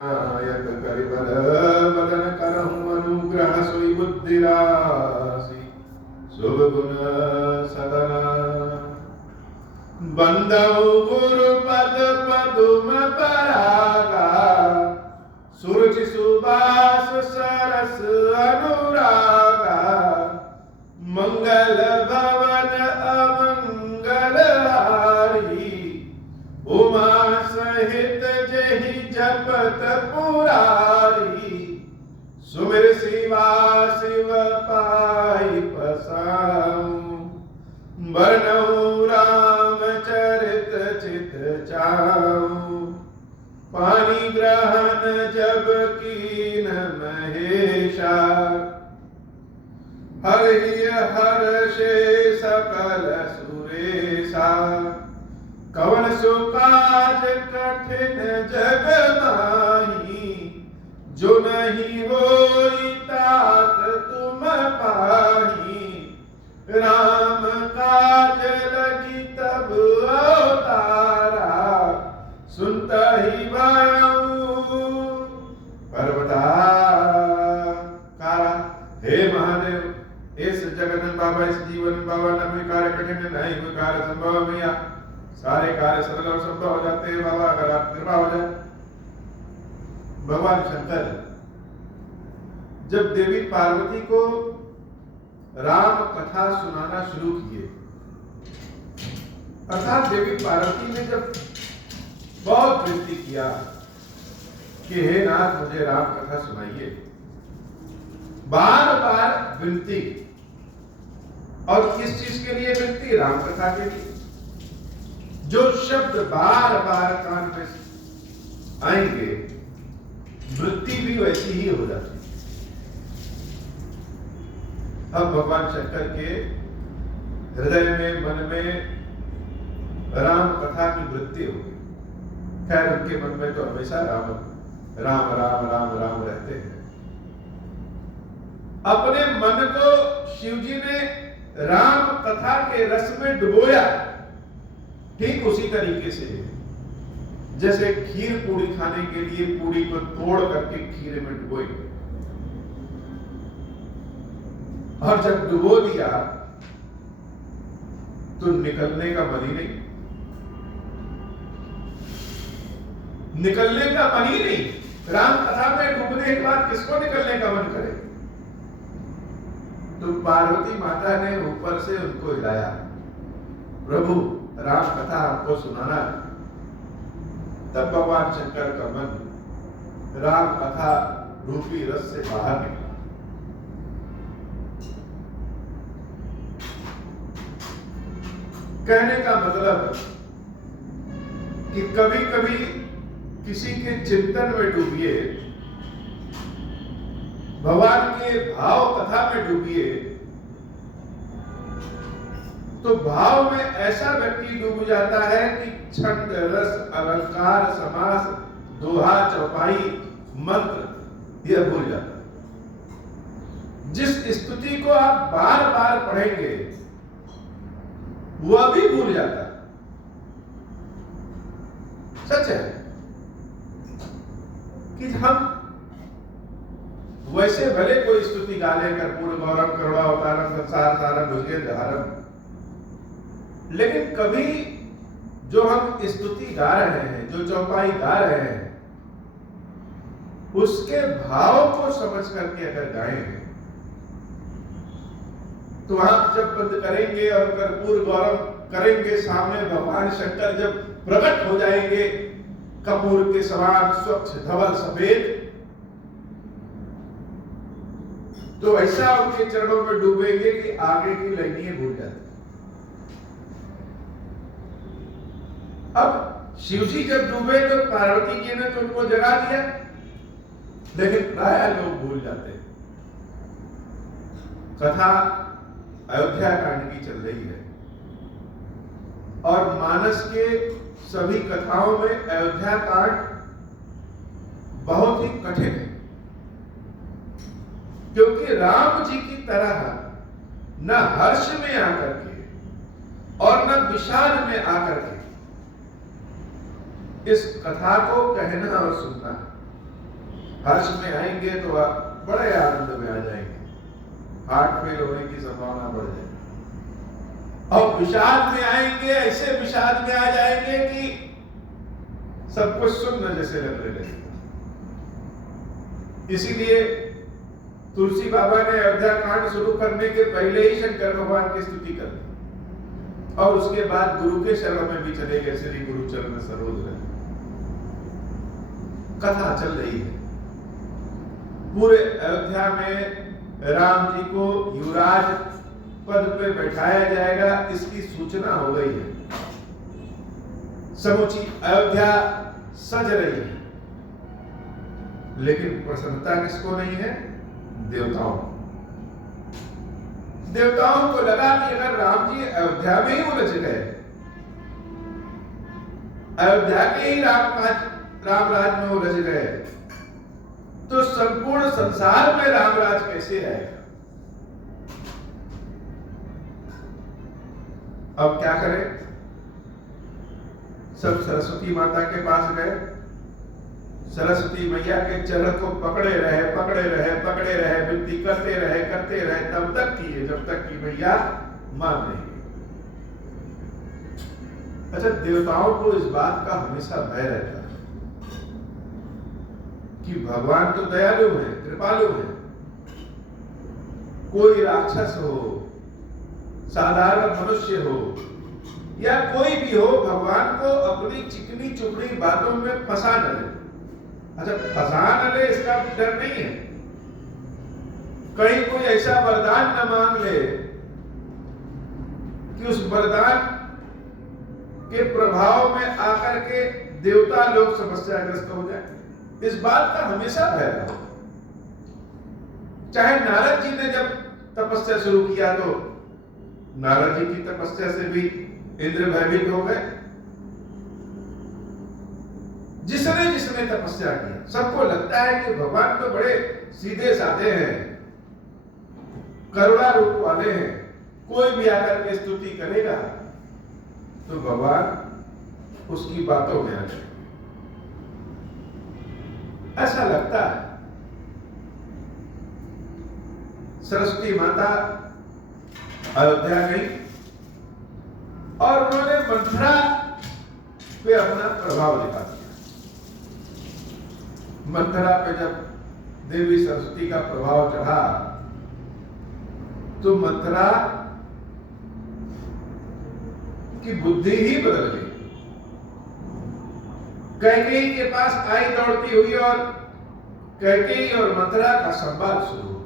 नायक करिबर बदन करहु अनुग्रह सोई बुद्धि राशि शुभ गुण सदना बंदौ गुरु पद पदुम परागा सुरुचि सुबास सरस अनुरागा मंगल भवन अमंगल हारी उमा सहित जहि जपत पुरारी सुमिर शिवा शिव पाई पसाऊं बरनऊ राम चरित चित चाऊं पानी ग्रहण जब कीन महेशा हरि हर्षे सकल सुरेशा कवन सो काज कठिन जग माही जो नहीं होई तात तुम पाही राम काज लगी तब अवतारा सुनता ही भाऊ पर्वताकारा हे महादेव इस जगन बाबा इस जीवन बाबा न कोई कार्य कठिन नहीं कोई कार्य संभव भैया सारे कार्य सरल और संभव हो जाते हैं बाबा अगर आप कृपा हो जाए। भगवान शंकर जब देवी पार्वती को राम कथा सुनाना शुरू किए अर्थात देवी पार्वती ने जब बहुत विनती किया कि हे नाथ मुझे राम कथा सुनाइए बार बार विनती और किस चीज के लिए विनती राम कथा के लिए जो शब्द बार बार कान में आएंगे वृत्ति भी वैसी ही हो जाती। अब भगवान शंकर के हृदय में मन में राम कथा की वृत्ति हो गई। खैर उनके मन में तो हमेशा राम राम राम राम राम रहते हैं। अपने मन को शिवजी ने राम कथा के रस में डुबोया ठीक उसी तरीके से जैसे खीर पूरी खाने के लिए पूरी को तोड़ करके खीर में डुबोए और जब डुबो दिया तो निकलने का मन ही नहीं निकलने का मन ही नहीं। राम कथा में डूबने के बाद किसको निकलने का मन करे। तो पार्वती माता ने ऊपर से उनको हिलाया प्रभु राम कथा आपको सुनाना है। तब भगवान शंकर का मन राम कथा रूपी रस से बाहर निकला। कहने का मतलब कि कभी कभी किसी के चिंतन में डूबिए भगवान के भाव कथा में डूबिए तो भाव में ऐसा व्यक्ति डूब जाता है कि छंद रस अलंकार समास दोहा चौपाई मंत्र यह भूल जाता है। जिस स्तुति को आप बार बार पढ़ेंगे वह भी भूल जाता है। सच है कि हम वैसे भले कोई स्तुति गा ले कर्पूर गौरम करुणावतारम संसार सारम भुजगेंद्रहारम लेकिन कभी जो हम स्तुति गा रहे हैं जो चौपाई गा रहे हैं उसके भाव को समझ करके अगर गाएंगे तो आप जब बंद करेंगे और कर्पूर गौरम करेंगे सामने भगवान शंकर जब प्रकट हो जाएंगे कपूर के समान स्वच्छ धवल सफेद तो ऐसा उनके चरणों में डूबेंगे कि आगे की लाइनें भूल जाती। अब शिवजी जब डूबे तो पार्वती जी ने तो उनको जगा दिया लेकिन प्राय लोग भूल जाते। कथा अयोध्या कांड की चल रही है और मानस के सभी कथाओं में अयोध्या कांड बहुत ही कठिन है क्योंकि राम जी की तरह न हर्ष में आकर के और न विषाद में आकर के इस कथा को कहना और सुनना हर्ष में आएंगे तो आप बड़े आनंद में आ जाएंगे, हार्ट फेल होने की संभावना बढ़ जाएगी। और विषाद में आएंगे, ऐसे विषाद में आ जाएंगे कि सब कुछ शून्य जैसे लगने लगेगा। इसीलिए तुलसी बाबा ने अयोध्या कांड शुरू करने के पहले ही शंकर भगवान की स्तुति कर दी और उसके बाद गुरु के शरण में भी चले गए, श्री गुरु चरण सरोज रहे। कथा चल रही है, पूरे अयोध्या में राम जी को युवराज पद पे बैठाया जाएगा, इसकी सूचना हो गई है। समूची अयोध्या सज रही है, लेकिन प्रसन्नता किसको नहीं है? देवताओं। देवताओं को लगा कि अगर राम जी अयोध्या में ही उलझ गए, अयोध्या के ही राम राज में उलझ गए, तो संपूर्ण संसार में रामराज कैसे आएगा? अब क्या करें? सब सरस्वती माता के पास गए। सरस्वती मैया के चरण को पकड़े रहे, विनती करते रहे तब तक किए जब तक कि मैया मान नहीं गई। अच्छा, देवताओं को इस बात का हमेशा भय रहता है कि भगवान तो दयालु हैं, कृपालु हैं, कोई राक्षस हो, साधारण मनुष्य हो या कोई भी हो, भगवान को अपनी चिकनी चुपड़ी बातों में फंसा न ले। अच्छा, फंसा न ले इसका डर नहीं है, कहीं कोई ऐसा वरदान न मांग ले कि उस वरदान के प्रभाव में आकर के देवता लोग समस्याग्रस्त हो जाए, इस बात का हमेशा भय रहा। चाहे नारद जी ने जब तपस्या शुरू किया तो नारद जी की तपस्या से भी इंद्र भयभीत हो गए। जिसने तपस्या की, सबको लगता है कि भगवान तो बड़े सीधे साधे हैं, करुणा रूप वाले हैं, कोई भी आकर के स्तुति करेगा तो भगवान उसकी बातों में आ जाए, ऐसा लगता है। सरस्वती माता अयोध्या गई और उन्होंने मथुरा पे अपना प्रभाव दिखा दिया। मथुरा पे जब देवी सरस्वती का प्रभाव चढ़ा तो मथुरा की बुद्धि ही बदल गई। कैकेयी के पास आई दौड़ती हुई और कैकेयी और मथुरा का संवाद शुरू हुआ।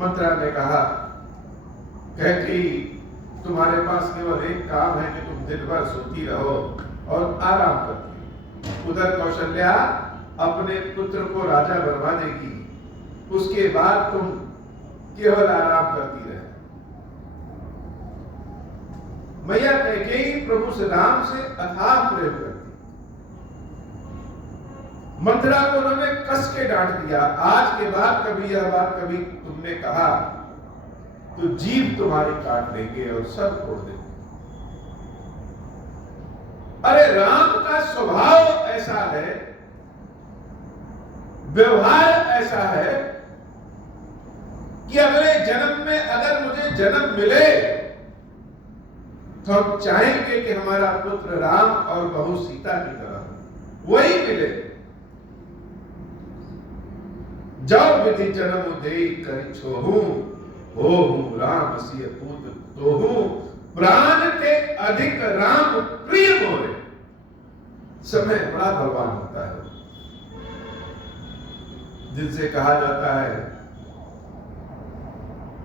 मथुरा ने कहा, कैकेयी तुम्हारे पास केवल एक काम है कि तुम दिन भर सोती रहो और आराम करती। उधर कौशल्या अपने पुत्र को राजा बनवा देगी, उसके बाद तुम केवल आराम करती रहे। मैया कैकेयी प्रभु श्री राम से अथाह प्रेम करती। मथुरा को उन्होंने कस के डांट दिया, आज के बाद कभी यह बात कभी तुमने कहा तो जीभ तुम्हारी काट लेंगे और सर फोड़ देंगे। अरे राम का स्वभाव ऐसा है, व्यवहार ऐसा है कि अगले जन्म में अगर मुझे जन्म मिले तो हम चाहेंगे कि हमारा पुत्र राम और बहू सीता की तरह वही मिले। जब विधि जन्म दे कर छोहू, हो हूं राम सिय पूत तो हूं, प्राण के अधिक राम प्रिय मोरे। समय बड़ा बलवान होता है, जिनसे कहा जाता है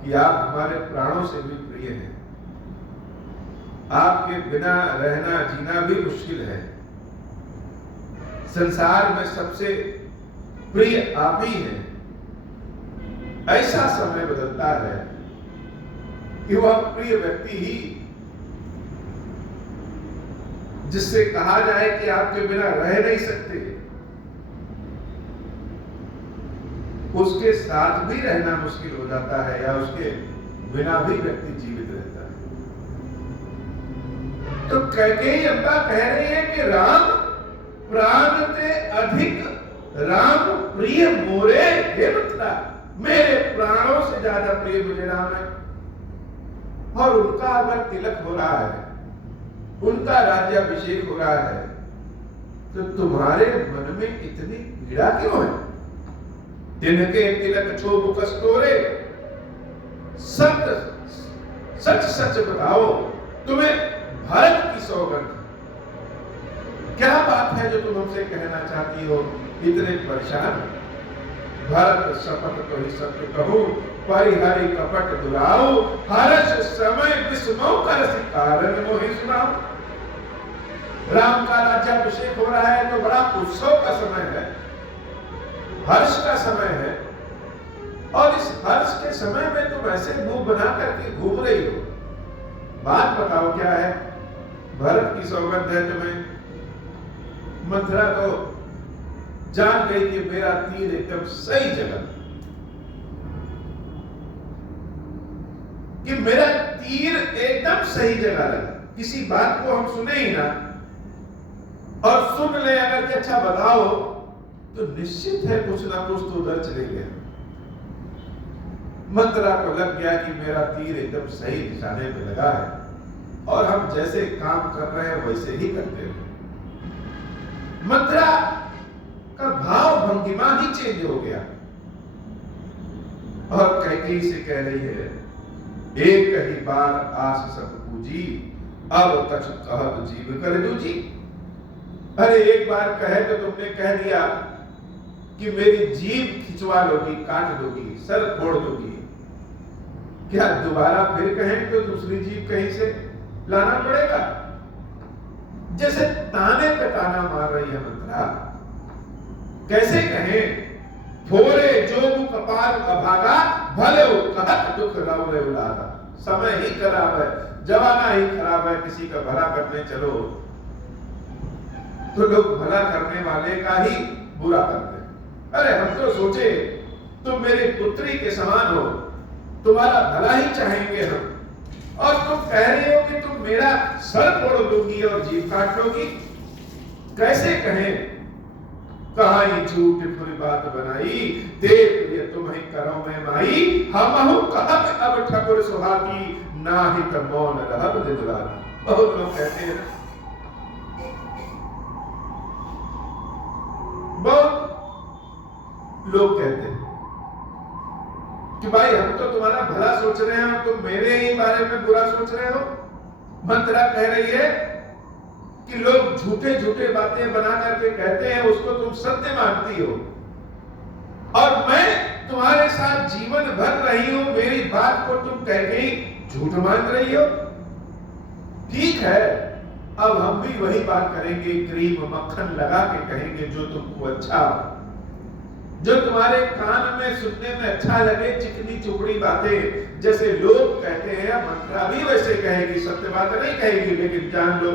कि आप हमारे प्राणों से भी प्रिय हैं, आपके बिना रहना जीना भी मुश्किल है, संसार में सबसे प्रिय आप ही हैं। ऐसा समय बदलता है कि वह प्रिय व्यक्ति ही जिससे कहा जाए कि आपके बिना रह नहीं सकते, उसके साथ भी रहना मुश्किल हो जाता है या उसके बिना भी व्यक्ति जीवित रहता है। तो कैकेयी अम्बा कह रही है कि राम प्राण से अधिक राम प्रिय मोरे, हे मथुरा, मेरे प्राणों से ज्यादा प्रिय मुझे राम है। और उनका अगर तिलक हो रहा है, उनका राज्याभिषेक हो रहा है, तो तुम्हारे मन में इतनी पीड़ा क्यों है? तिनके तिलक छो कस्तोरे, सच सच बताओ, तुम्हें भरत की सौगंध, क्या बात है जो तुम हमसे कहना चाहती हो? इतने परेशान। भरत शपथ तो ही सत्य कहूं, परिहरि कपट दुराओ, हर्ष समय विस्मौ कर कारण मोहि सुनाओ। राम का राज्याभिषेक हो रहा है तो बड़ा उत्सव का समय है, हर्ष का समय है, और इस हर्ष के समय में तुम ऐसे मुंह बना करके घूम रही हो। बात बताओ क्या है? भरत की सौगंध है तुम्हें। मथुरा तो जान गई कि मेरा तीर एकदम सही जगह, कि मेरा तीर एकदम सही जगह लगा। किसी बात को हम सुने ही ना, और सुन ले अगर कि अच्छा बताओ, तो निश्चित है कुछ ना कुछ तो उधर चले गया। मथुरा को लग गया कि मेरा तीर एकदम सही निशाने में लगा है, और हम जैसे काम कर रहे हैं वैसे ही करते हैं। मथुरा का भाव भंगिमा ही चेंज हो गया, और कैकेयी से कह रही है, एक ही बार आस सब पूजी, अब कछ कहत जीव कर दूजी। अरे एक बार कहे तो तुमने कह दिया कि मेरी जीभ खिंचवा लोगी, काट दोगी, सर फोड़ दोगी, क्या दोबारा फिर कहें तो दूसरी जीभ कहीं से लाना पड़ेगा? जैसे ताने पे ताना मार रही है मथुरा। कैसे कहें? फोरे जोगु कपाल अभागा, भले कहत दुख रव रे उलादा। समय ही खराब है, जमाना ही खराब है, किसी का भला करने चलो तो लोग भला करने वाले का ही बुरा करते हैं। अरे हम तो सोचे तुम मेरी पुत्री के समान हो, तुम्हारा भला ही चाहेंगे हम, और तुम कह रही हो कि तुम मेरा सर फोड़ दोगी और जीभ काट लोगी। कैसे कहें? कहा ही झूठ पूरी बात बनाई, देख ये तुम ही करो मैं माई, हमहु कहत अब ठकुर सुहाती, नाहि त मौन रहब दिलवाती। बहुत लोग कहते हैं, बहुत लोग कहते हैं कि भाई हम तो तुम्हारा भला सोच रहे हैं और तुम मेरे ही बारे में बुरा सोच रहे हो। मंत्रा कह रही है कि लोग झूठे झूठे बातें बना करके कहते हैं, उसको तुम सत्य मानती हो, और मैं तुम्हारे साथ जीवन भर रही हूं, मेरी बात को तुम कह गई झूठ मान रही हो। ठीक है, अब हम भी वही बात करेंगे, क्रीम मक्खन लगा के कहेंगे जो तुमको अच्छा, जो तुम्हारे कान में सुनने में अच्छा लगे, चिकनी चुपड़ी बातें जैसे लोग कहते हैं, मंत्रा भी वैसे कहेगी, सत्य बात नहीं कहेगी। लेकिन जान लो,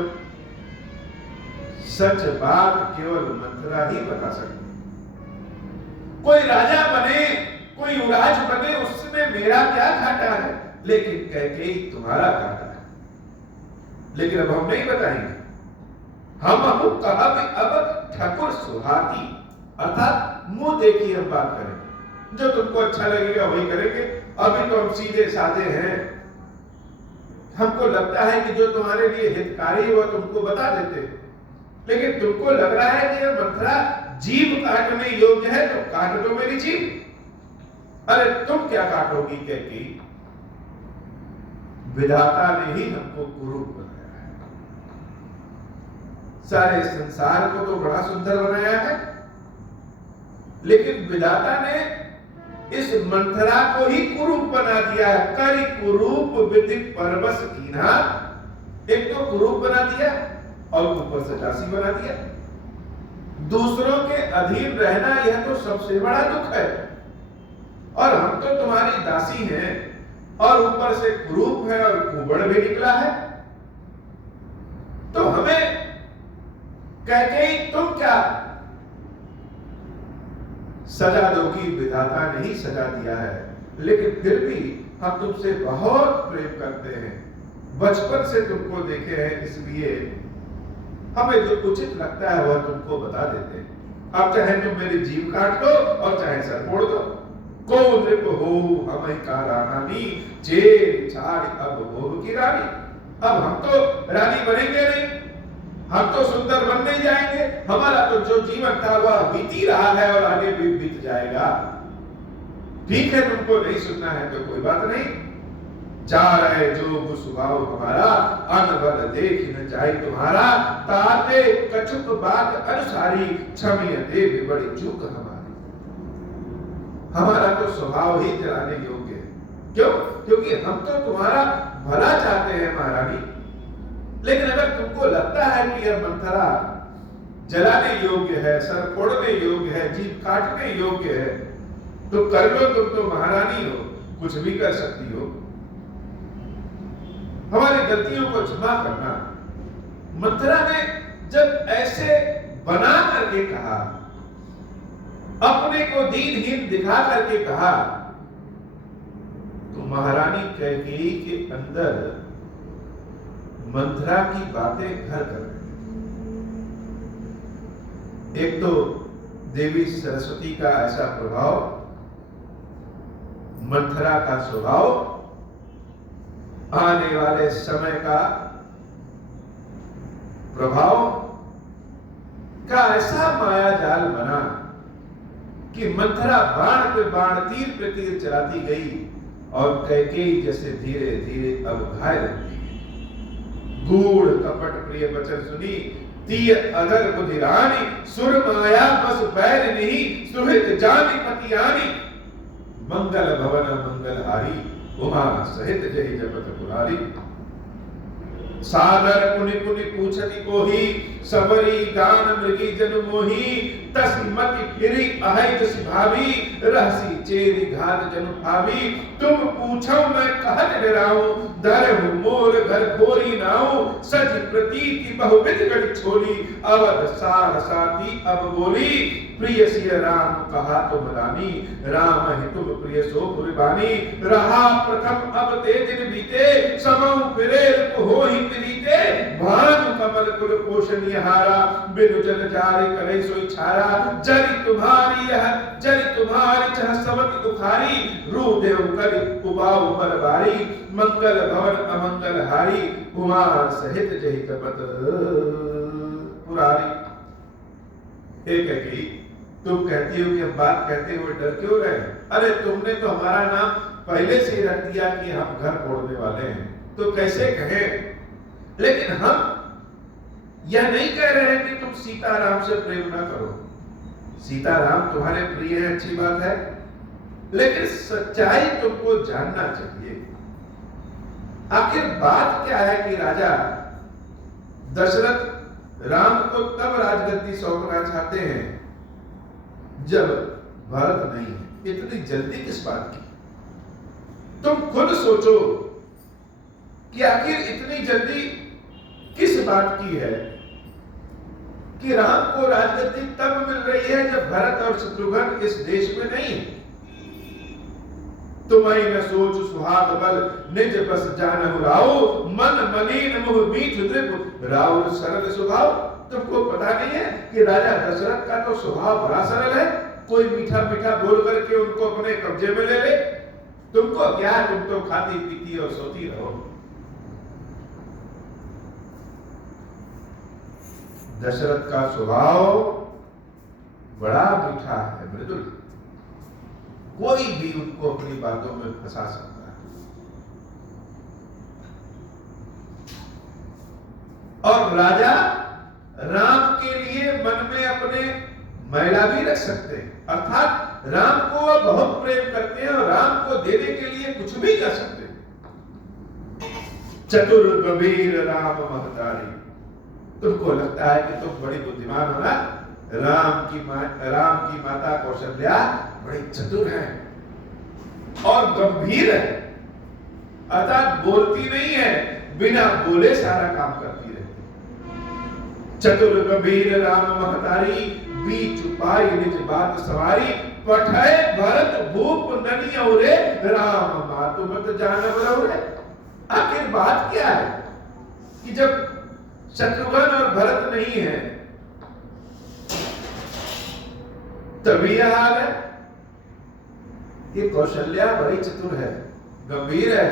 सच बात केवल मंत्रा ही बता सकती। कोई राजा बने, कोई युवराज बने, उसमें मेरा क्या घाटा है, लेकिन कैकेयी तुम्हारा घाटा है। लेकिन अब हम नहीं बताएंगे, हम अब ठकुर सुहाती, अर्थात मुंह देखी हम बात करेंगे, जो तुमको अच्छा लगेगा वही करेंगे। अभी तो हम सीधे साधे हैं, हमको लगता है कि जो तुम्हारे लिए हितकारी है वह तुमको बता देते हैं, लेकिन तुमको लग रहा है कि यह मंत्रा जीभ काटने योग्य है, तो काट दो मेरी जीभ। अरे तुम क्या काटोगी? कैकेयी, विधाता ने ही हमको कुरूप बनाया है, सारे संसार को तो बड़ा सुंदर बनाया है, लेकिन विधाता ने इस मंथरा को ही कुरूप बना दिया है। करी कुरूप विधि परवश कीन्हा, एक तो कुरूप बना दिया और ऊपर से दासी बना दिया। दूसरों के अधीन रहना यह तो सबसे बड़ा दुख है, और हम तो तुम्हारी दासी हैं, और ऊपर से कुरूप है और कुबड़ भी निकला है। तो हमें कैकेयी तुम क्या सजा दोगी? विधाता ने ही सजा दिया है, लेकिन फिर भी हम तुमसे बहुत प्रेम करते हैं, बचपन से तुमको देखे हैं, इसलिए हमें जो उचित लगता है वह तुमको बता देते हैं। अब चाहे तुम मेरी जीभ काट दो और चाहे सर फोड़ दो। को नृप हो हम का रानी, चेर छाड़ अब भोग की रानी। अब हम तो रानी बनेंगे नहीं, हम तो सुंदर बन नहीं जाएंगे। हमारा तो जो जीवन था वह बीत ही रहा है और आगे भी बीत जाएगा। ठीक है, तुमको नहीं सुनना है तो कोई बात नहीं। जा रहे जो स्वभाव हमारा, अनबल देख न जाए तुम्हारा। ताते कछुक बात अनुसारी, क्षमिय दे बड़ी चूक हमारी। हमारा तो स्वभाव ही जलाने योग्य है। क्यों? क्योंकि हम तो तुम्हारा भला चाहते हैं महारानी। लेकिन अगर तुमको लगता है कि यह मंथरा जलाने योग्य है, सर फोड़ने योग्य है, जीभ काटने योग्य है, तो कर लो, तुम तो महारानी हो, कुछ भी कर सकती हो। हमारी गलतियों को क्षमा करना। मंथरा ने जब ऐसे बना करके कहा, अपने को दीनहीन दिखा करके कहा, तो महारानी कैकेयी के अंदर मंथरा की बातें घर कर रही। एक तो देवी सरस्वती का ऐसा प्रभाव, मंथरा का स्वभाव, आने वाले समय का प्रभाव का ऐसा माया जाल बना कि मंथरा बाण पे बाण, तीर पे तीर चलाती गई और कैकेयी जैसे धीरे धीरे अब घायल होती गई। गूढ़ कपट प्रिय वचन सुनी, तीय अधर बुधिरानी। सुर माया बस बैर नहीं, सुहित जानी पतियानी। मंगल भवन मंगल हारी, उमा सहित जय जपत पुरारी। सादर पुनि पुनि पूछति कोही, सबरी दान मृगी जनु मोही। तस मति फिरी अहै जस भावी, रहसी चेरी घात जनु भावी। तुम पूछो मैं कहत डराऊं, धरहु मोर घर खोरी नाऊं। सज प्रतीति बहुविध गढ़ छोली, अवध सार साथी अब बोली। प्रिय सिय राम कहा तुम रानी, राम ही तुम प्रिय सो कुर्बानी। रहा प्रथम अब ते दिन बीते, समऊ फिरे होहि प्रीते। भानु कमल कुल पोषणीय हारा, बिनु जल जारी करे सोई छारा। जरि तुम्हारी चह समति उखारी, रू देव करि उबाऊ बलबारी। मंगल भवन अमंगल हारी, उमा सहित जहि तपत पुरारी। एक है कि तुम कहती हो कि हम बात कहते हुए डर क्यों रहे? अरे तुमने तो हमारा नाम पहले से ही रख दिया कि हम घर फोड़ने वाले हैं, तो कैसे कहें? लेकिन हम यह नहीं कह रहे हैं कि तुम सीताराम से प्रेम ना करो। सीताराम तुम्हारे प्रिय हैं, अच्छी बात है, लेकिन सच्चाई तुमको जानना चाहिए। आखिर बात क्या है कि राजा दशरथ राम को तब राजगद्दी सौंपना चाहते हैं जब भरत नहीं है। इतनी जल्दी किस बात की? तुम खुद सोचो कि आखिर इतनी जल्दी किस बात की है कि राम को राजगद्दी तब मिल रही है जब भरत और शत्रुघ्न इस देश में नहीं है। तुम्हें न सोच सुहाग बल, निज बस जानहु राव। मन मलिन मुह मीठ दृप, राव सरल स्वभाव। तुमको पता नहीं है कि राजा दशरथ का तो स्वभाव बड़ा सरल है, कोई मीठा मीठा बोल करके उनको अपने कब्जे में ले ले। तुमको क्या, तुम तो खाती पीती और सोती रहो। दशरथ का स्वभाव बड़ा मीठा है, मृदुल। कोई भी उनको अपनी बातों में फंसा सकता है। और राजा राम के लिए मन में अपने मैला भी रख सकते हैं, अर्थात राम को वह बहुत प्रेम करते हैं और राम को देने के लिए कुछ भी कर सकते हैं। चतुर गंभीर राम महतारी। तुमको लगता है कि तुम बड़ी बुद्धिमान हो ना? राम की माता कौशल्या बड़ी चतुर है और गंभीर है, अर्थात बोलती नहीं है, बिना बोले सारा काम करती रहती। चतुर गंभीर राम महतारी, बीच पाई निज बात सवारी। पठय भरत भूप ननी औरे, राम मातु मत जानव रौरे। आखिर बात क्या है कि जब शत्रुघ्न और भरत नहीं है तभी यह हाल है। ये कौशल्या बड़ी चतुर है, गंभीर है,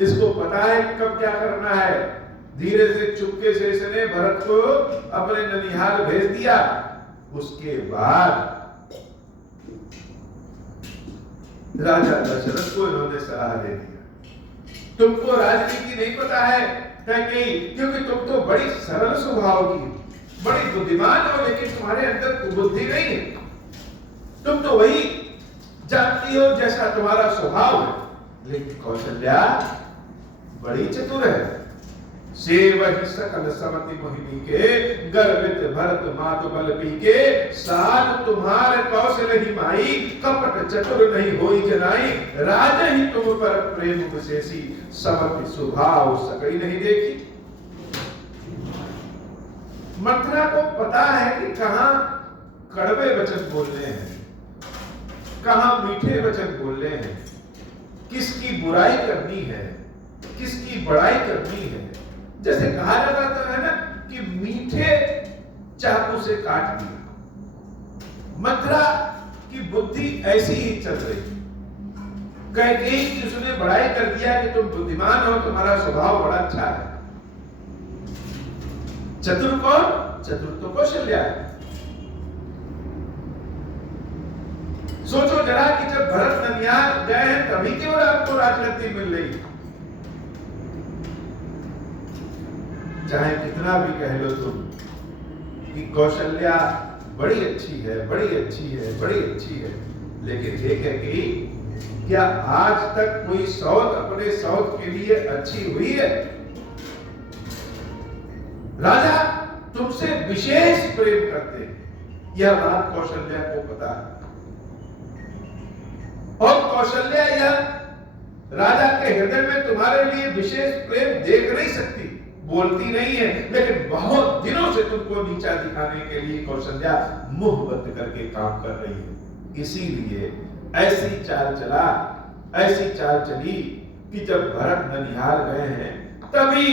इसको पता है कब क्या करना है। धीरे से चुपके से इसने भरत को अपने ननिहाल भेज दिया। उसके बाद राजा दशरथ को इन्होंने सलाह दे दिया, तुमको राजनीति नहीं पता है क्योंकि तुम तो बड़ी सरल स्वभाव की, बड़ी बुद्धिमान हो, लेकिन तुम्हारे अंदर बुद्धि नहीं है। तुम तो वही जानती हो जैसा तुम्हारा स्वभाव है। लेकिन कौशल्या बड़ी चतुर है। सेवहि सकल समति मोहिनी के, गर्वित भरत मातु बल पीके, साध तुम्हारे कौशल ही माई, कपट चतुर नहीं होई जनाई, राज ही तुम पर प्रेम विशेषी, समति स्वभाव सकई नहीं देखी। मथुरा को पता है कि कहां कड़वे वचन बोलने हैं, कहां मीठे वचन बोलने हैं, किसकी बुराई करनी है, किसकी बड़ाई करनी है। जैसे कहा जाता है ना कि मीठे चाकू से काट दिया। मथुरा की बुद्धि ऐसी ही चल रही, कैकेयी की उसने बड़ाई कर दिया कि तुम बुद्धिमान हो, तुम्हारा स्वभाव बड़ा अच्छा है। चतुर कौन? चतुर तो कौशल्या है। सोचो जरा कि जब भरत ननिहाल गए हैं तभी केवल आपको राजगद्दी मिल रही। चाहे कितना भी कह लो तुम कि कौशल्या बड़ी अच्छी है, बड़ी अच्छी है, बड़ी अच्छी है, लेकिन एक है कि क्या आज तक कोई सौत अपने सौत के लिए अच्छी हुई है? राजा तुमसे विशेष प्रेम करते हैं, यह बात कौशल्या को पता है। और कौशल्या यह राजा के हृदय में तुम्हारे लिए विशेष प्रेम देख नहीं सकती, बोलती नहीं है, लेकिन बहुत दिनों से तुमको नीचा दिखाने के लिए कौशल्या मुंह बंद करके काम कर रही है। इसीलिए ऐसी चाल चला, ऐसी चाल चली कि जब भरत ननिहाल गए हैं तभी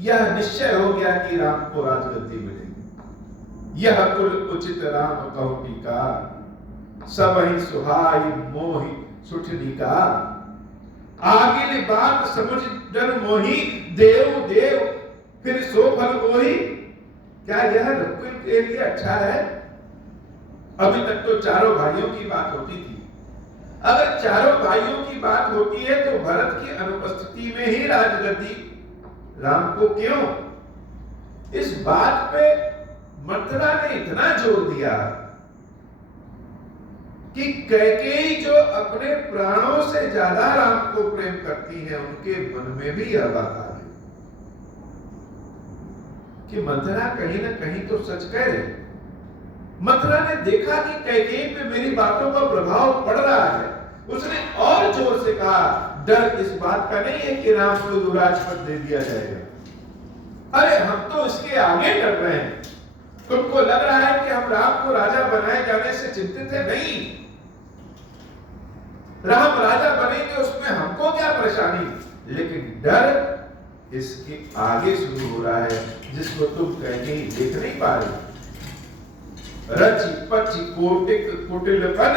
यह निश्चय हो गया कि राम को राजगद्दी मिलेगी। यह कुल उचित राम कहूटी का, सबहि सुहाई मोहि सुठनी का, आगिल बात समझ जन मोहि, देव देव फिर सो फल मोहि। क्या यह रघुकुल के लिए अच्छा है? अभी तक तो चारों भाइयों की बात होती थी। अगर चारों भाइयों की बात होती है तो भरत की अनुपस्थिति में ही राजगद्दी राम को क्यों? इस बात पे मथुरा ने इतना जोर दिया कि कैकेयी जो अपने प्राणों से ज्यादा राम को प्रेम करती हैं, उनके मन में भी यह बात आ गई कि मथुरा कहीं ना कहीं तो सच कह रही। मथुरा ने देखा कि कैकेयी पे मेरी बातों का प्रभाव पड़ रहा है। उसने और जोर से कहा, डर इस बात का नहीं है कि राम को युवराज पद दे दिया जाएगा। अरे हम तो इसके आगे डर रहे हैं। तुमको लग रहा है कि हम राम को राजा बनाए जाने से चिंतित है? नहीं, राम राजा बनेंगे उसमें हमको क्या परेशानी, लेकिन डर इसके आगे शुरू हो रहा है जिसको तुम कैकेयी देख नहीं पा रही। रचि पचि कोटिक कुटिलपन,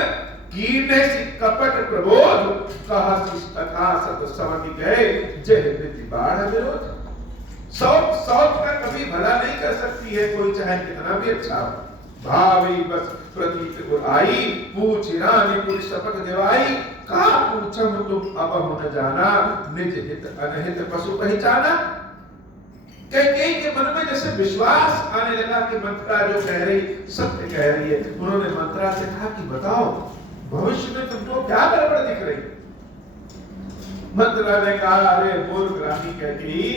कीने सी कपट प्रबोध, कहसी कथा सत समति गए, जय नीति बाढ़ विरोध। सौत सौत का कभी भला नहीं कर सकती है कोई, चाहे कितना भी अच्छा हो। भावी बस प्रतीत उड़ाई, पूछ रानी पुर शपथ दिवाई, का पूछम तुम अब न जाना, निज हित अनहित पशु पहचाना। कैकेयी के मन में जैसे विश्वास आने लगा कि मथुरा जो कह रही सत्य कह रही है। उन्होंने मथुरा से कहा कि बताओ भविष्य में तुमको क्या गड़बड़ दिख रही? मथुरा ने कहा, अरे मूर्ख रानी कैकेयी,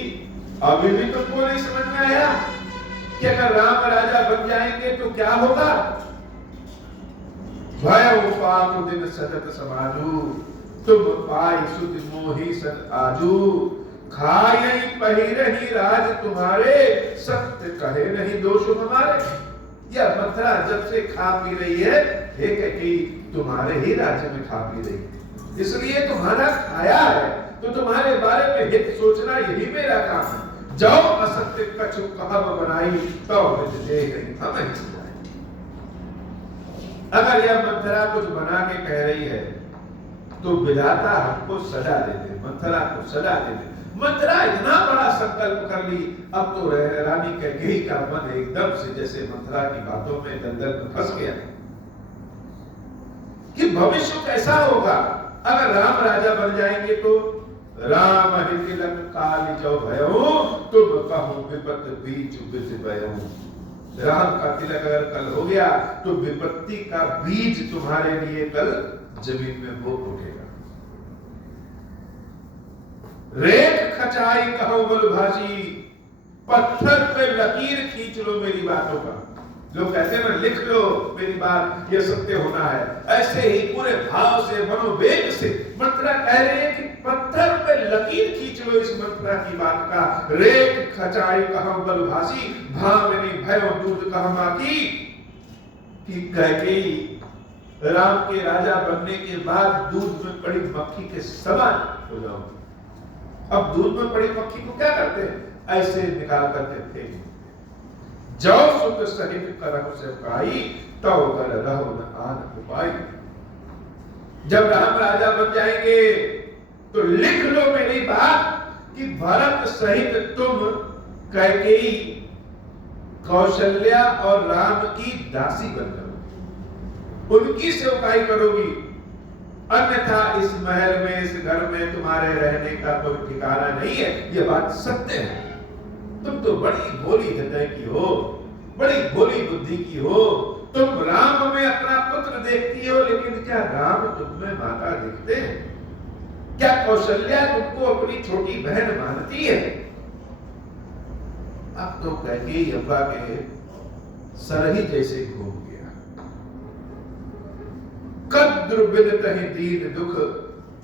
अभी भी तुमको नहीं समझ में आया कि अगर राम राजा बन जाएंगे तो क्या होगा? भय पाप दिन सतत समाजू, तुम पाई सुध मोहि सद आजू, खाई पहिरही राज तुम्हारे, सत्य कहे नहीं दोष हमारे। यह मथुरा जब से खा पी रही है, एक है कि तुम्हारे ही राज्य में खा पी रही है, इसलिए तुम्हारा खाया है तो तुम्हारे बारे में हित सोचना यही मेरा काम है। जाओ असत्य कछु कहब बनाई, तो हित दे गई हमें। अगर यह मंथरा कुछ बना के कह रही है तो विधाता हमको सजा दे दे, मंथरा को सजा दे दे। मंथरा इतना बड़ा संकल्प कर ली, अब तो रानी कैकेयी का मन एकदम से जैसे मंथरा की बातों में दलदल में फंस गया कि भविष्य कैसा होगा अगर राम राजा बन जाएंगे तो। राम हित काल जो भयो तुम कहूं विपत बीच बिस भयो। राम का तिलक अगर कल हो गया तो विपत्ति का बीज तुम्हारे लिए कल जमीन में बो उठेगा। रेख खचाई कहो बलभाषी, पत्थर पे लकीर खींच लो मेरी बातों का। लोग कहते हैं ना लिख लो मेरी बात, ये सत्य होना है। ऐसे ही पूरे भाव से मनोवेग से मंत्रा कह रही है कि पत्थर पे लकीर खींच लो इस मंत्रा की बात का। रेख खचाई कहम बलभाषी, भामिनी भयो दूध कहमा की। कि कैकेयी राम के राजा बनने के बाद दूध में पड़ी मक्खी के समान हो जाओ। अब दूध में पड़ी मक्खी को क्या करते हैं? ऐसे निकाल करके फेंक। जो सुख सहित करम से पाई तो कर रहो न आन उपाय। जब राम राजा बन जाएंगे तो लिख लो मेरी बात कि भरत सहित तुम कैकेयी, कौशल्या और राम की दासी बन जाओगी, उनकी सेवकाई करोगी। अन्यथा इस महल में, इस घर में तुम्हारे रहने का कोई ठिकाना नहीं है। यह बात सत्य है। तुम तो बड़ी भोली हृदय की हो, बड़ी भोली बुद्धि की हो। तुम राम में अपना पुत्र देखती हो, लेकिन क्या राम तुम में माता देखते हैं? क्या कौशल्या तुमको अपनी छोटी बहन मानती है? अब तो कैकेयी अब्बा के सरही जैसे घूम गया। कद्र बिनत ही दीन दुख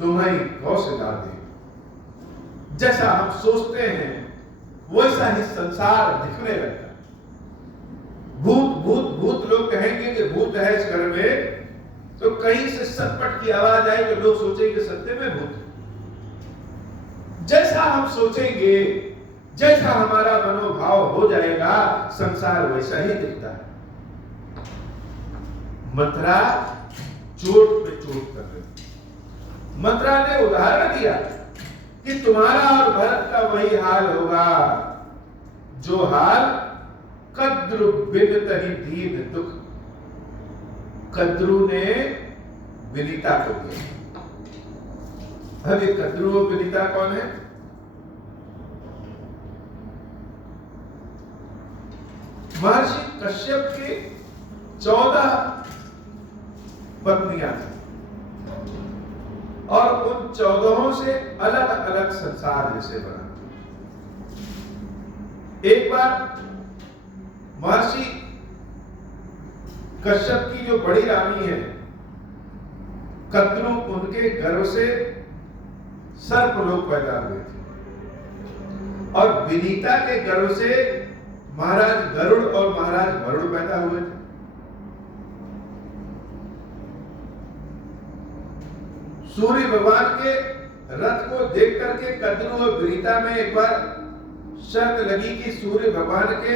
तुम्हें कौशला दे। जैसा हम सोचते हैं वैसा ही संसार दिखने लगता। भूत भूत भूत लोग कहेंगे कि भूत है इस घर में, तो कहीं से सटपट की आवाज आई तो लोग सोचेंगे सत्य में भूत है। जैसा हम सोचेंगे, जैसा हमारा मनोभाव हो जाएगा, संसार वैसा ही दिखता है। मंत्रा चोट पे चोट कर रही। मंत्रा ने उदाहरण दिया कि तुम्हारा और भरत का वही हाल होगा जो हाल कद्रु बिनत ही दीन दुख। कद्रु ने विनीता को दिया। अब ये कद्रु और विनीता कौन है? महर्षि कश्यप के 14 पत्नियां थी और उन 14 से अलग अलग संसार जैसे बना। एक बार महर्षि कश्यप की जो बड़ी रानी है कद्रु, उनके गर्भ से सर्प लोग पैदा हुए थे और विनीता के गर्भ से महाराज गरुड़ और महाराज वरुण पैदा हुए थे। सूर्य भगवान के रथ को देख करके कद्रु और विनीता में एक बार शर्त लगी कि सूर्य भगवान के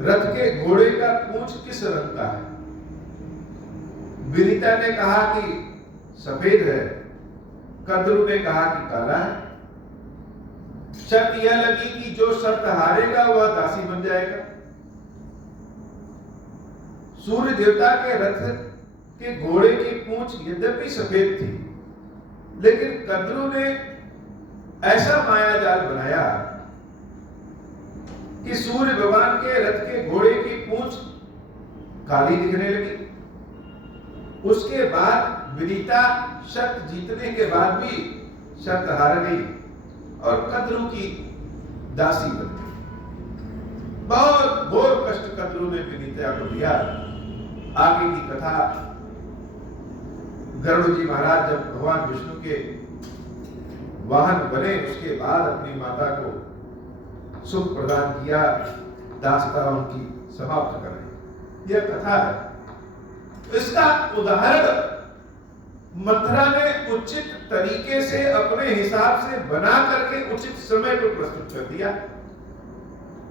रथ के घोड़े का पूंछ किस रंग का है। विनीता ने कहा कि सफेद है, कद्रु ने कहा कि काला है। शर्त यह लगी कि जो शर्त हारेगा वह दासी बन जाएगा। सूर्य देवता के रथ के घोड़े की पूंछ यद्यपि सफेद थी, लेकिन कद्रु ने ऐसा माया जाल बनाया कि सूर्य भगवान के रथ के घोड़े की पूंछ काली दिखने लगी। उसके बाद विनीता शर्त जीतने के बाद भी शर्त हार गई और कद्रु की दासी बन गई। बहुत घोर कष्ट कद्रु ने विनीता को दिया। आगे की कथा, गरुड़ जी महाराज जब भगवान विष्णु के वाहन बने उसके बाद अपनी माता को सुख प्रदान किया, दासता उनकी समाप्त कर रही। यह कथा है। इसका उदाहरण मंथरा ने उचित तरीके से अपने हिसाब से बना करके उचित समय पर प्रस्तुत कर दिया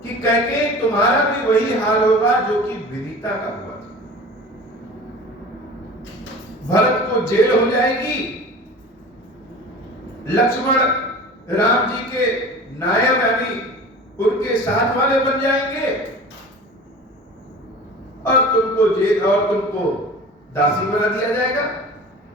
कि कैकेयी तुम्हारा भी वही हाल होगा जो कि विनीता का हुआ था। भरत को जेल हो जाएगी, लक्ष्मण राम जी के नायब यानी उनके साथ वाले बन जाएंगे और तुमको जेल और तुमको दासी बना दिया जाएगा।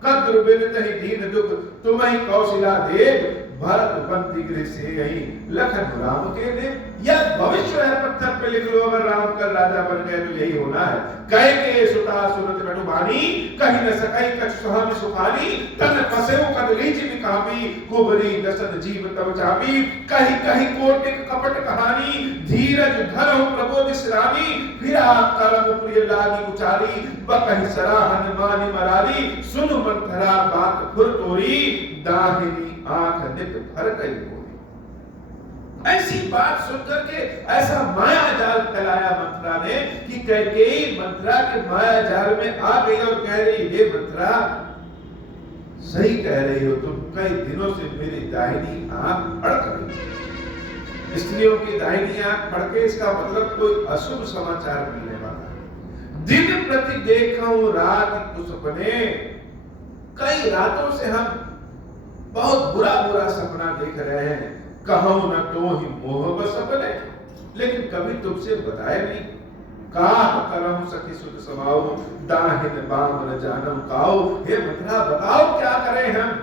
कद्र बिन तहि दीन दुख तुम्हि कौशला देव, भरत बंदी गृह से यही लखन राम के लिए। यह भविष्य है, पत्थर पे लिख लो, अगर राम कल राजा बन गए तो यही होना है। कह के सुता सुरत कटुबानी, कहीं न सकई कछ सुहाम सुखानी, तन फसेऊ कदलीच निकामी, कुबरी दसन जीव तब चाबी, कहीं कहीं कोटिक कपट कहानी, धीरज धरहु प्रबोध सिरानी, फिरा करम प्रिय लागी उचारी, बकहि सराहन मानि मरारी, सुनु मंथरा बात फुर तोरी, दाहिनी आंख नित भर गई होगी। ऐसी बात सुनकर के ऐसा माया जाल फैलाया मंथरा ने कि कैकेयी मंथरा के माया जाल में आ गई और कह रही, हे मंथरा सही कह रही हो तुम, कई दिनों से मेरी दाहिनी आंख फड़क रही। स्त्रियों की दाहिनी आंख फड़के इसका मतलब कोई अशुभ समाचार मिलने वाला है। दिन प्रति देखूं रात कुसुपने, कई रातों से हम बहुत बुरा बुरा सपना देख रहे हैं, कहूं न तो ही मोह बस अपने, लेकिन कभी तुमसे बताया नहीं। काह करम सखी सुत समाओ, दाहिन बाम न जानम काओ। हे मंथरा बताओ क्या करें हम,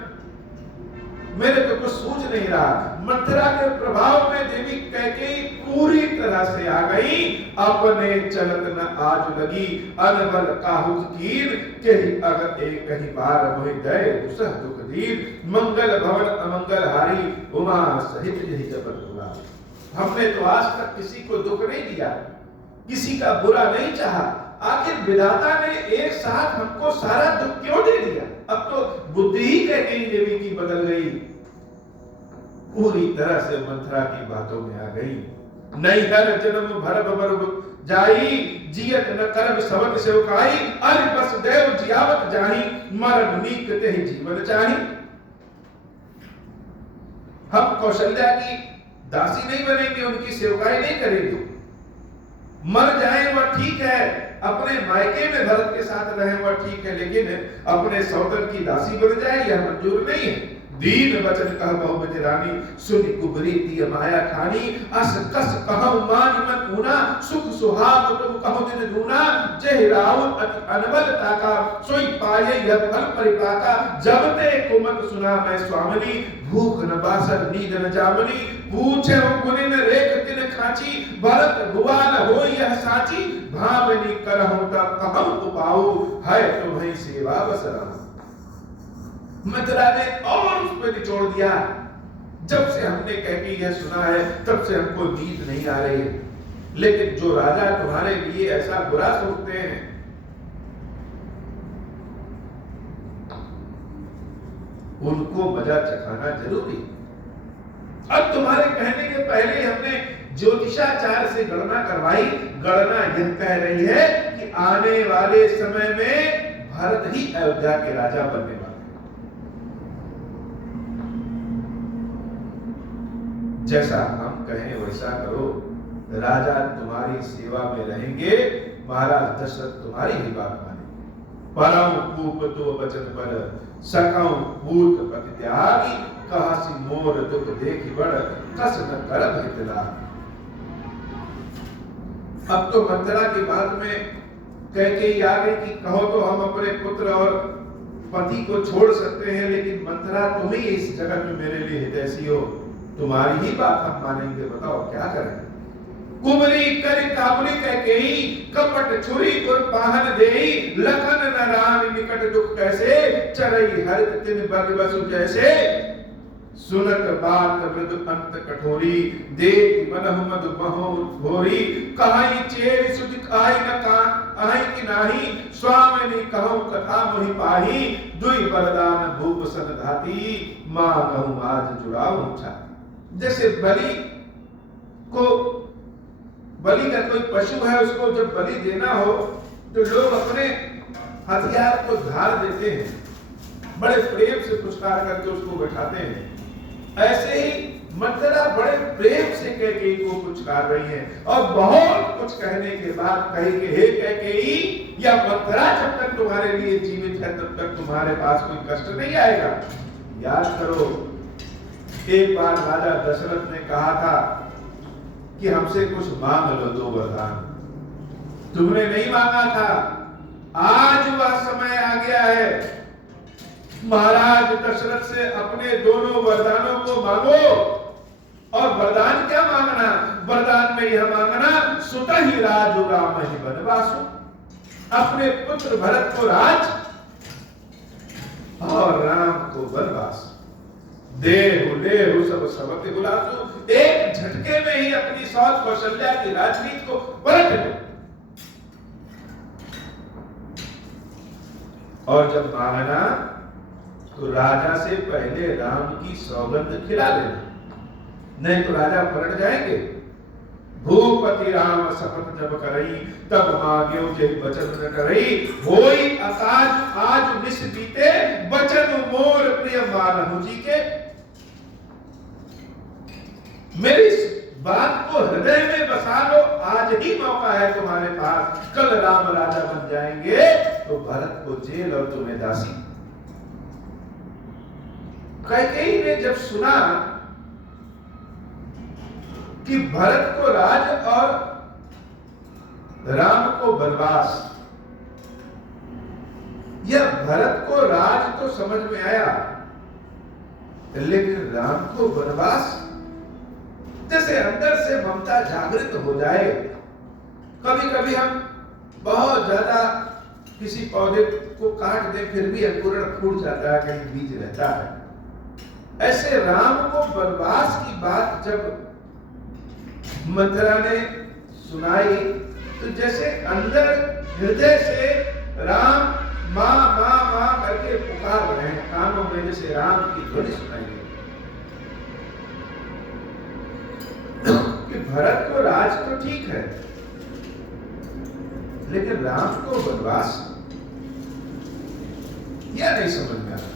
मेरे तो कुछ सूझ नहीं रहा। मंथरा के प्रभाव में देवी कैकेयी पूरी तरह से आ गई, अपने चलत न आज लगी, अनबल काहुक कीन, कही अगर एक कहीं बार मोहि गए दुसह दुख दीन, मंगल भवन अमंगल हारी, उमा सहित यही जबर हुआ। हमने तो आज तक किसी को दुख नहीं दिया, किसी का बुरा नहीं चाहा, आखिर विधाता ने एक साथ हमको सारा दुख क्यों दे दिया। अब तो बुद्धि ही कैकेयी देवी की बदल गई, पूरी तरह से मंथरा की बातों में आ गई। नहीं हर जन्म भर भर जाई, जियत न करब सबक सेवकाई, अरि बस देव जियावत जाही, मरण नीक तेहि जीवन चाही। हम कौशल्या की दासी नहीं बनेंगे, उनकी सेवकाई नहीं करेंगे, मर जाए वह ठीक है, अपने मायके में भरत के साथ रहे वह ठीक है, लेकिन अपने सौतन की दासी बन जाए यह मंजूर नहीं है। दीन वचन कह बहु बज रानी, सुनि कुबरी तिय माया खानी, अस कस कहु मान मन ऊना, सुख सुहाग तुम कहो दिन दूना, जय रावण अति अनबल ताका, सोई पाए यह फल परिपाका, जब ते कुमत सुना मैं स्वामिनी, भूख न बासर नींद न जामनी, पूछे गुनिन रेख तिन खाची, भरत भुवन हो यह साची, भावनी करहु तब कहु उपाऊ, है तुम्हें सेवा बसरा। मंथरा ने और उस पर निचोड़ दिया। जब से हमने कह के यह सुना है तब से हमको नींद नहीं आ रही है, लेकिन जो राजा तुम्हारे लिए ऐसा बुरा सोचते हैं, उनको मजा चखाना जरूरी। अब तुम्हारे कहने के पहले हमने ज्योतिषाचार से गणना करवाई। गणना यह कह रही है कि आने वाले समय में भरत ही अयोध्या के राजा बनने वाले। जैसा हम कहें वैसा करो, राजा तुम्हारी सेवा में रहेंगे, महाराज दशरथ तुम्हारी ही बात माने। परम कूप तो वचन पर, सकौ भूत पति त्यागी, कहसी मोर दुख देखि बड़, कस न करब हितला। अब तो मंथरा की बात में कैकेयी आ गई कि कहो तो हम अपने पुत्र और पति को छोड़ सकते हैं, लेकिन मंथरा तुम ही इस जगत में मेरे लिए हितैषी हो, तुम्हारी ही बात हम मानेंगे, बताओ क्या करें। कुबरी करि काबुली कैकेयी, कपट छुरी और पाहन देई, लखन न राम निकट दुख कैसे, चरई हरित तिन बग बसु जैसे, सुनत बात मृदु अंत कठोरी, देख मनहु मधु महो घोरी, कहाई चेर सुदिक आई न का आई कि नाही, स्वामिनी कहूं कथा मोहि पाही, दुई बरदान भूप सन धाती, मांगहु आज जुड़ाऊं छाती। जैसे बलि का कोई पशु है, उसको जब बलि देना हो तो लोग अपने हथियार को धार देते हैं, बड़े प्रेम से पुचकार करके उसको बैठाते हैं। ऐसे ही मंथरा बड़े प्रेम से कैकेयी को पुचकार रही है और बहुत कुछ कहने के बाद कही कि हे कैकेयी, या मंथरा, जब तक तुम्हारे लिए जीवित है तब तक तुम्हारे पास कोई कष्ट नहीं आएगा। याद करो, एक बार राजा दशरथ ने कहा था कि हमसे कुछ मांग लो, दो वरदान। तुमने नहीं मांगा था, आज वह समय आ गया है। महाराज दशरथ से अपने दोनों वरदानों को मांगो। और वरदान क्या मांगना? वरदान में यह मांगना, सुतहि राजु रामहि वनवासु, अपने पुत्र भरत को राज और राम को वनवास। देहु लेहु सब सबके बुलासु, एक झटके में ही अपनी सौत कौशल्या की राजनीति को पलट दो। और जब मांगना तो राजा से पहले राम की सौगंध खिला लेना, नहीं तो राजा पलट जाएंगे। भूपति राम शपथ जब करई, तब मांग्यो जेहि वचन न करई। होई अकाज आज निस बीते, वचन मोर प्रिय मानहु जी के। मेरी बात को हृदय में बसा लो, आज ही मौका है तुम्हारे पास। कल राम राजा बन जाएंगे तो भरत को जेल और तुम्हें दासी। कैकेयी ने जब सुना कि भरत को राज और राम को वनवास, यह भरत को राज तो समझ में आया, लेकिन राम को वनवास, जैसे अंदर से ममता जागृत हो जाए। कभी कभी हम बहुत ज्यादा किसी पौधे को काट दे, फिर भी अंकुरण फूट जाता है, कहीं बीज रहता है। ऐसे राम को वनवास की बात जब मंथरा ने सुनाई, तो जैसे अंदर हृदय से राम मां मां मां करके पुकार रहे हैं, कानों में जैसे राम की ध्वनि सुनाई गई कि भरत को राज तो ठीक है, लेकिन राम को वनवास, यह नहीं समझ में आता।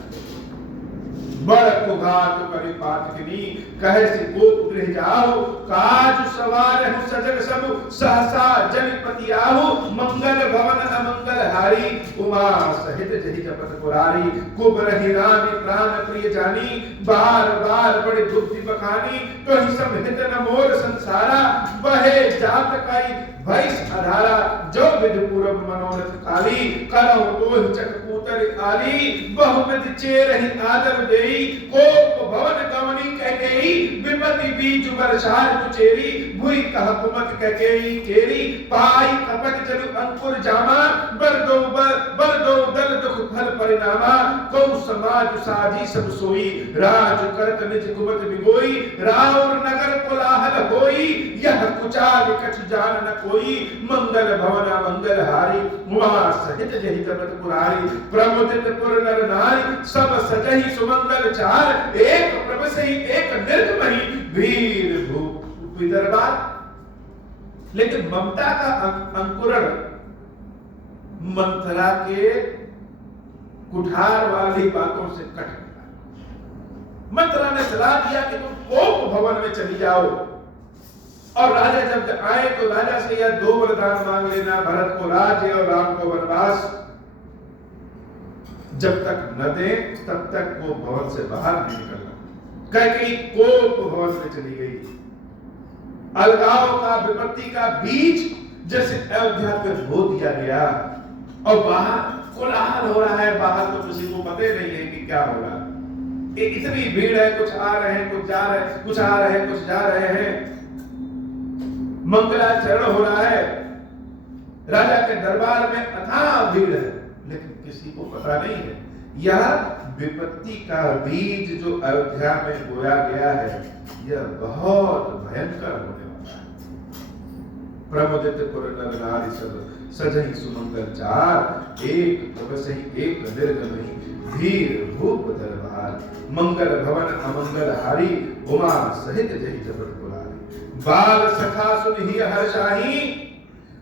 बड़ कुघात करि पातकिनी, कहे से गोप गृह जाओ। काज सवार हूँ सजग सब, सहसा जनपति आहु। मंगल भवन अमंगल हारी, उमा सहित जहि जपत पुरारी। कुबरहि रानी प्राण प्रिय जानी, बार बार बड़े बुद्धि बखानी। कहि सब हित न मोर संसारा, बहे जात कई भैस अधारा। जो विध पूरब मनोरथ काली, करौ तोहि चकपूतर आली। बहुविध चेरहि आदर देई, कोप भवन गमनी कैकेयी। विपति बीज बरसार कुचेरी, भुई कह कुमत कैकेयी केरी। पाई कपट जनु अंकुर जामा, बर दो दल दुख फल परिणामा। कौ समाज साजी सब सोई, राज करत निज कुमत बिगोई। राउर नगर कोलाहल होई, यह कुचाल कछ जान न कोई। मंगल भवन मंगल हारी, उमा सहित जहि जपत पुरारी। प्रमुदित पुर नर नारी, सब सजहि सुमंगल चार। एक प्रभ सही एक निर्गमहि, वीर भूप दरबार। लेकिन ममता का अंकुरण मंथरा के कुठार वाली बातों से कट गया। मंथरा ने सलाह दिया कि तुम कोप भवन में चली जाओ, और राजा जब आए तो राजा से यह दो वरदान मांग लेना, भरत को राज्य और राम को वनवास। जब तक न दे तब तक वो भवन से बाहर नहीं निकलना। कैकेयी कोप भवन में चली गई। अलगाव का, विपत्ति का बीज जैसे अयोध्या पे बो दिया गया, और बाहर कोलाहल हो रहा है। बाहर तो किसी को पता नहीं है कि क्या हो रहा है। इतनी भीड़ है, कुछ आ रहे हैं, कुछ जा रहे हैं, कुछ आ रहे हैं, कुछ जा रहे हैं। मंगलाचरण हो रहा है, राजा के दरबार में अथाह भीड़ है, लेकिन किसी को पता नहीं है यह विपत्ति का बीज जो अयोध्या में बोया गया है, यह बहुत भयंकर होने वाला है। प्रमुदित पुर नर नारी सब, सजहि सुमंगल चार। एक प्रभ सही एक निर्गमहि, वीर भूप दरबार। मंगल भवन अमंगल हारी, उमा सहित जहि जपत पुरारी। बाल सखा सुन ही हर्षाही,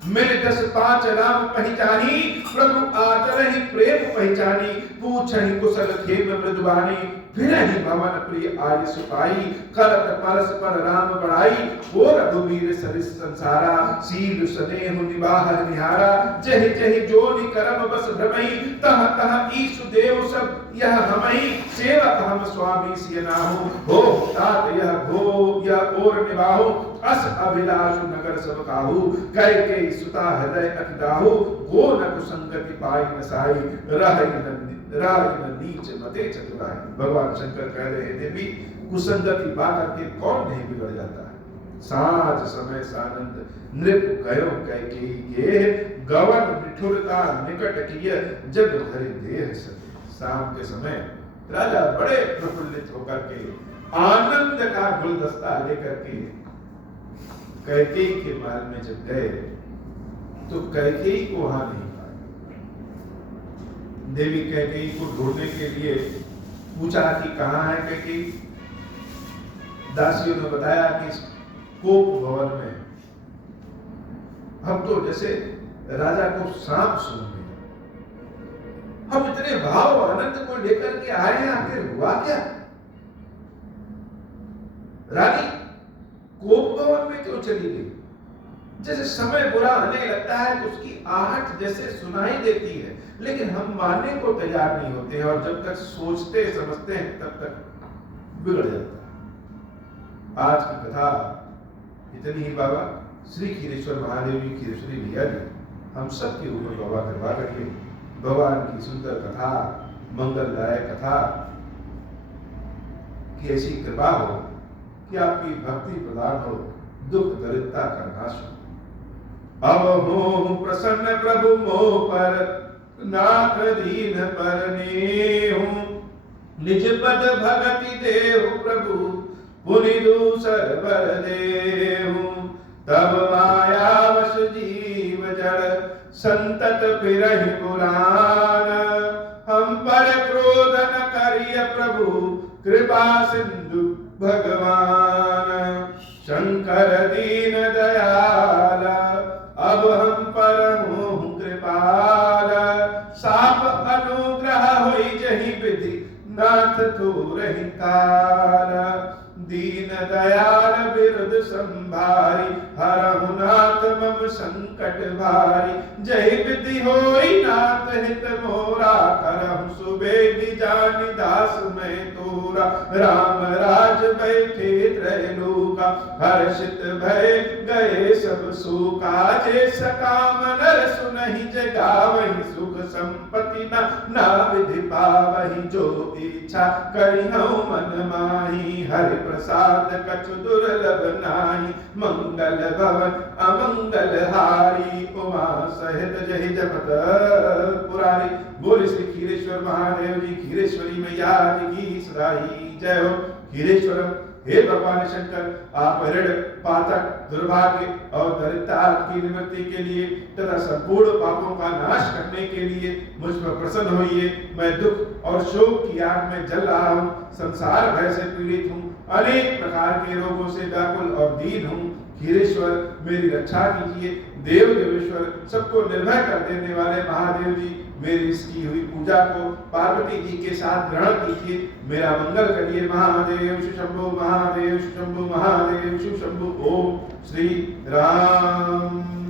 मिल 10 5 राम पहिचानी। प्रभु आदर ही प्रेम पहचानी, पूछहि कुशल खेम मृदुवानी, फिर ही भवन प्रिय आय सुपाई, करत परस्पर राम बड़ाई, ओ रघुवीर सरिस संसारा, सील स्नेह निबाह निहारा, जहि जहि जोनि करम बस भ्रमई, तह तह ईसु देव सब यह हमई, सेवक हम स्वामी सिय नाहु, हो तात यह भो यह और निबाहु, अस अभिलाष नगर सब काहू, कह के सुता हृदय अति दाहु, को न कुसंगति पाई न साई, राय न नीच मते चतुराई। भगवान शंकर कह रहे थे भी कुसंगति पा करके कौन नहीं बिगड़ जाता है। साँझ समय सानंद नृप गयो कैकेयी के, गवन निठुरता निकट किय, जग धरि देह सके। शाम के समय राजा बड़े प्रफुल्लित होकर के आनंद का गुलदस्ता लेकर के कैकेयी के महल में जब गए तो कैकेयी को वहां नहीं पाया। देवी कैकेयी को ढूंढने के लिए पूछा कि कहाँ है कैकेयी। दासियों ने बताया कि कोप भवन में। हम तो जैसे राजा को सांप सूंघ गए, हम इतने भाव और आनंद को लेकर के आए हैं, आखिर हुआ क्या। रानी कोप भवन में क्यों चली गई। जैसे समय बुरा आने लगता है तो उसकी आहट जैसे सुनाई देती है, लेकिन हम मानने को तैयार नहीं होते हैं, और जब तक सोचते समझते हैं तब तक बिगड़ जाता है। आज की कथा इतनी ही। बाबा श्री खीरेश्वर महादेव जी, खीरेश्वरी भैया जी, हम सब के ऊपर बाबा कृपा करिए। भगवान की सुंदर कथा, मंगलदायक कथा की ऐसी कृपा हो कि आपकी भक्ति प्रदान हो, दुख दरिद्रता का नाश हो। अब हो प्रसन्न प्रभु मोह पर, नाथ दीन पर नेहु, निज पद भगति देहु प्रभु, पुनि दूसर बर देहु। तब मायावश जीव जड़, संतत फिरहि पुराण, हम पर क्रोध न करिय प्रभु, कृपा सिंधु भगवान। शंकर दीन दयाल, अब हम पर मोह कृपाल, साप अनुग्रह होई जहि विधि, नाथ थोरहि काल। दीन दयाल बिरुद संभारी, हरहु नाथ मम संकट भारी। जय विधि होई नाथ हित मोरा, करहु सुबेदि जानि दास मैं तोरा। राम राज बैठे त्रैलोका, हर्षित भय गए सब शोका। जे सकाम नर सुनहि जगावहि, सुख संपत्ति ना विधि पावहि। जो इच्छा करिहउ मन माही, हरि प्रसाद कछु दुर्लभ नाही। मंगल भवन अमंगल हारी, उमा सहित जहि जपत पुरारी। बोल श्री खीरेश्वर महादेव जी, खीरेश्वरी मैया जी की सदाई जय हो। खीरेश्वरम हे भगवान शंकर, आप ऋण पातक दुर्भाग्य और दरिद्रता की निवृत्ति के लिए तथा संपूर्ण पापों का नाश करने के लिए मुझ पर प्रसन्न होइए। मैं दुख और शोक की आग में जल रहा हूँ, संसार भय से पीड़ित हूँ, अनेक प्रकार के रोगों से व्याकुल और दीन हूँ। खीरेश्वर मेरी रक्षा कीजिए। देव देवेश्वर, सबको निर्भय कर देने वाले महादेव जी, मेरी इसकी हुई पूजा को पार्वती जी के साथ ग्रहण कीजिए। मेरा मंगल करिए। महादेव शंभु, महादेव शंभु, महादेव शंभु। ओम श्री राम।